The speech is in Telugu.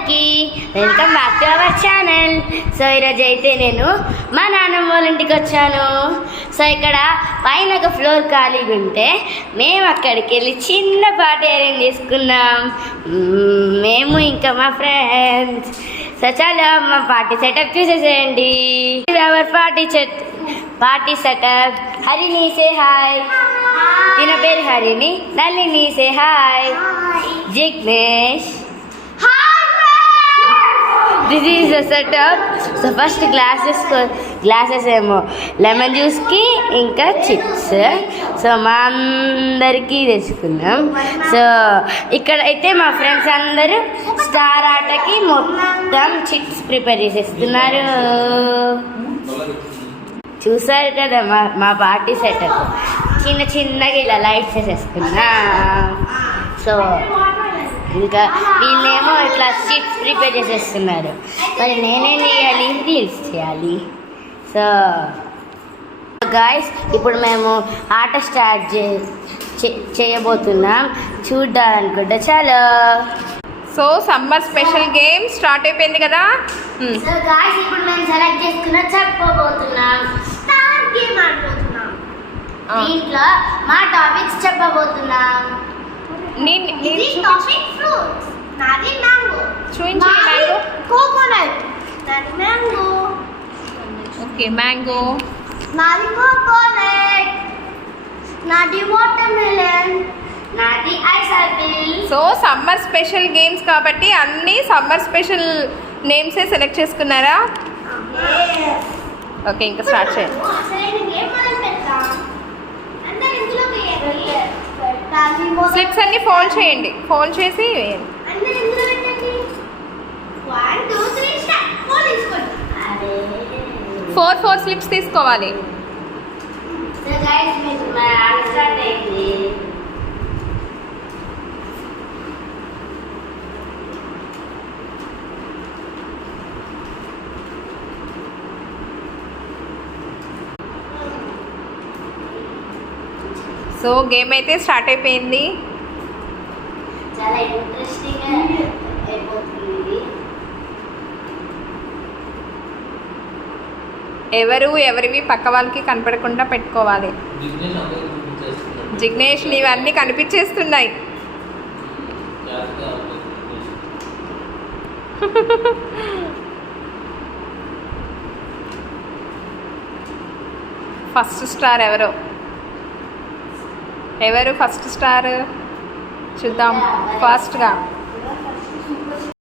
అందరికీ welcome back to our channel. So ఈరోజు అయితే నేను మా నాన్నమ్మ వాళ్ళ ఇంటికి వచ్చాను. సో ఇక్కడ పైన ఒక ఫ్లోర్ ఖాళీగా ఉంటే మేము అక్కడికి వెళ్ళి చిన్న పార్టీ అరేంజ్ చేసుకున్నాం, మేము ఇంకా మా ఫ్రెండ్స్. సో చాలా మా పార్టీ సెటప్ చూసేసేయండి. Our party setup. హరిని సే హాయ్. ఈయన పేరు హరిని. Nalini say hi. Jignesh. This is the setup. So first glasses ఏమో లెమన్ జ్యూస్కి ఇంకా చిప్స్. సో మా అందరికీ తెచ్చుకున్నాం. సో ఇక్కడ అయితే మా ఫ్రెండ్స్ అందరూ స్టార్ ఆటకి మొత్తం చిప్స్ ప్రిపేర్ చేసేస్తున్నారు. చూసారు కదా మా పార్టీ సెటప్. చిన్నగా ఇలా లైట్స్ వేసేసుకున్నాం. సో ఇంకా వీళ్ళేమో ఇట్లా చిప్స్ ప్రిపేర్ చేసేస్తున్నారు. మరి నేనేం చేయాలి? రీల్స్ చేయాలి. సో గాయ్స్, ఇప్పుడు మేము ఆట స్టార్ట్ చేయబోతున్నాం. చూడాలనుకుంటే చాలా. So summer special game start అయిపోయింది కదా. సో గాయ్స్, ఇప్పుడు మేము సెలెక్ట్ చేసుకున్న చెప్పబోతున్నాం. Star game ఆడబోతున్నాం. దీంట్లో మా టాపిక్స్ చెప్పబోతున్నాం. ఇది టాపిక్ ఫ్రూట్స్. నాది మ్యాంగో. చూపించు. మ్యాంగో. కోకోనట్. నాది మ్యాంగో. Okay, mango. నాది కోకోనట్. నాది వాటర్ మెలన్. నాది ice Apple. So summer special games కాబట్టి అన్ని సమ్మర్ స్పెషల్ నేమ్సే సెలెక్ట్ చేసుకున్నారా? ఓకే, ఇంకా స్టార్ట్ చేయండి. స్లిప్స్ అన్ని ఫోల్డ్ చేయండి. ఫోల్డ్ చేసి వేయండి. 4 స్లిప్స్ తీసుకోవాలి. సో గేమ్ అయితే స్టార్ట్ అయిపోయింది. చాలా ఇంట్రెస్టింగ్ అయిపోతుంది. ఎవరివి పక్క వాళ్ళకి కనపడకుండా పెట్టుకోవాలి. జిగ్నేష్, నీవన్నీ కనిపించేస్తున్నాయి. ఫస్ట్ స్టార్ ఎవరు ఫస్ట్ స్టార్ చూద్దాం ఫాస్ట్గా.